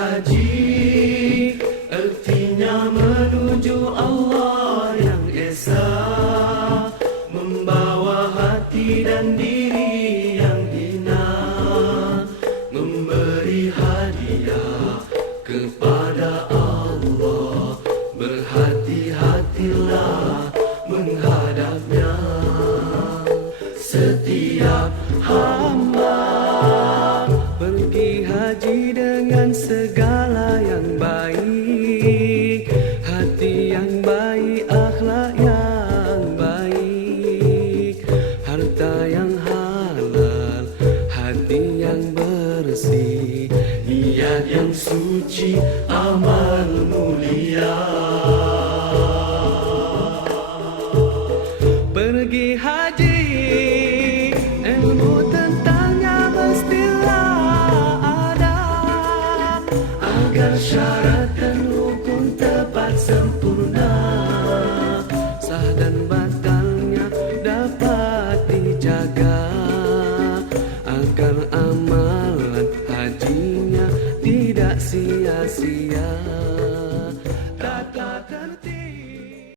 Haji. Artinya menuju Allah yang esa. Membawa hati dan diri yang hina. Memberi hadiah kepada Allah. Berhati-hatilah menghadapnya. Setiap hamba segala yang baik Hati yang baik, akhlak yang baik Harta yang halal, hati yang bersih Niat yang suci, amal mulia. Pergi haji agar syarat dan hukum tepat sempurna. Sah dan batalnya dapat dijaga. Agar amalan hajinya tidak sia-sia. Tata tertib.